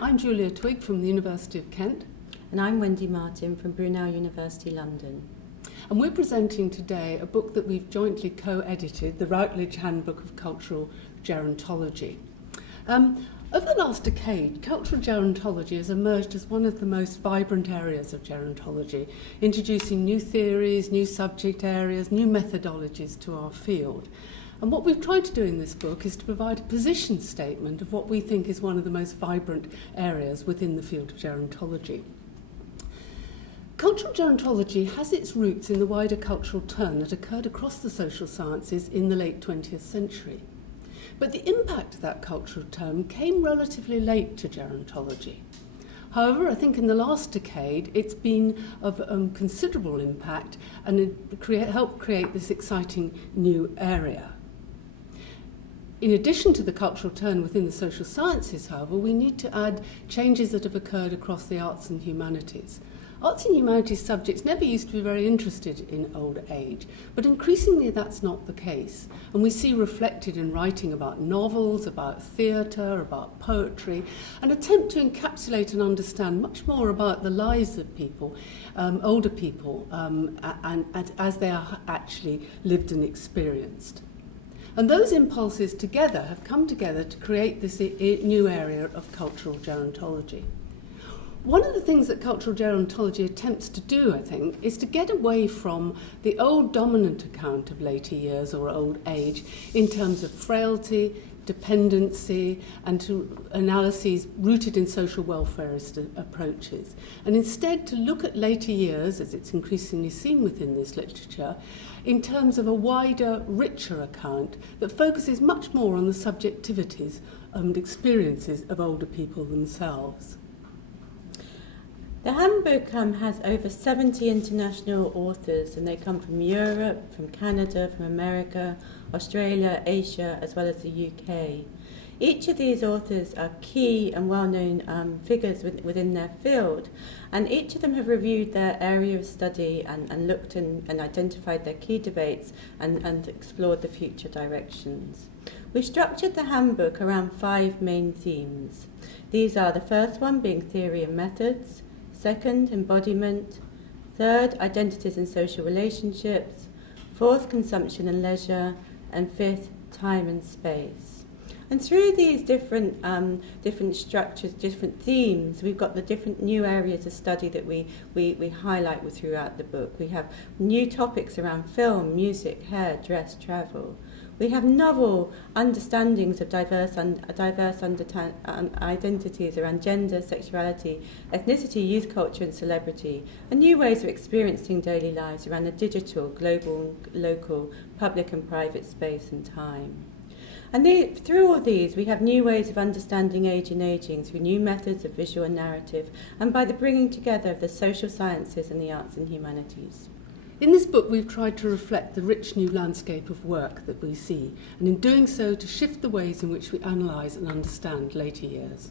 I'm Julia Twigg from the University of Kent. And I'm Wendy Martin from Brunel University, London. And we're presenting today a book that we've jointly co-edited, the Routledge Handbook of Cultural Gerontology. Over the last decade, cultural gerontology has emerged as one of the most vibrant areas of gerontology, introducing new theories, new subject areas, new methodologies to our field. And what we've tried to do in this book is to provide a position statement of what we think is one of the most vibrant areas within the field of gerontology. Cultural gerontology has its roots in the wider cultural turn that occurred across the social sciences in the late 20th century. But the impact of that cultural turn came relatively late to gerontology. However, I think in the last decade it's been of considerable impact and it helped create this exciting new area. In addition to the cultural turn within the social sciences, however, we need to add changes that have occurred across the arts and humanities. Arts and humanities subjects never used to be very interested in old age, but increasingly that's not the case. And we see reflected in writing about novels, about theatre, about poetry, an attempt to encapsulate and understand much more about the lives of people, older people, and as they are actually lived and experienced. And those impulses together have come together to create this new area of cultural gerontology. One of the things that cultural gerontology attempts to do, I think, is to get away from the old dominant account of later years or old age in terms of frailty, dependency, and to analyses rooted in social welfarist approaches, and instead to look at later years, as it's increasingly seen within this literature, in terms of a wider, richer account that focuses much more on the subjectivities and experiences of older people themselves. The handbook has over 70 international authors, and they come from Europe, from Canada, from America, Australia, Asia, as well as the UK. Each of these authors are key and well-known figures within their field, and each of them have reviewed their area of study and looked and identified their key debates and explored the future directions. We've structured the handbook around 5 main themes. These are the first one being theory and methods, second, embodiment, third, identities and social relationships, fourth, consumption and leisure, and fifth, time and space. And through these different structures, different themes, we've got the different new areas of study that we highlight throughout the book. We have new topics around film, music, hair, dress, travel. We have novel understandings of diverse identities around gender, sexuality, ethnicity, youth culture and celebrity, and new ways of experiencing daily lives around the digital, global, local, public and private space and time. And through all these, we have new ways of understanding age and ageing through new methods of visual and narrative, and by the bringing together of the social sciences and the arts and humanities. In this book, we've tried to reflect the rich new landscape of work that we see, and in doing so, to shift the ways in which we analyse and understand later years.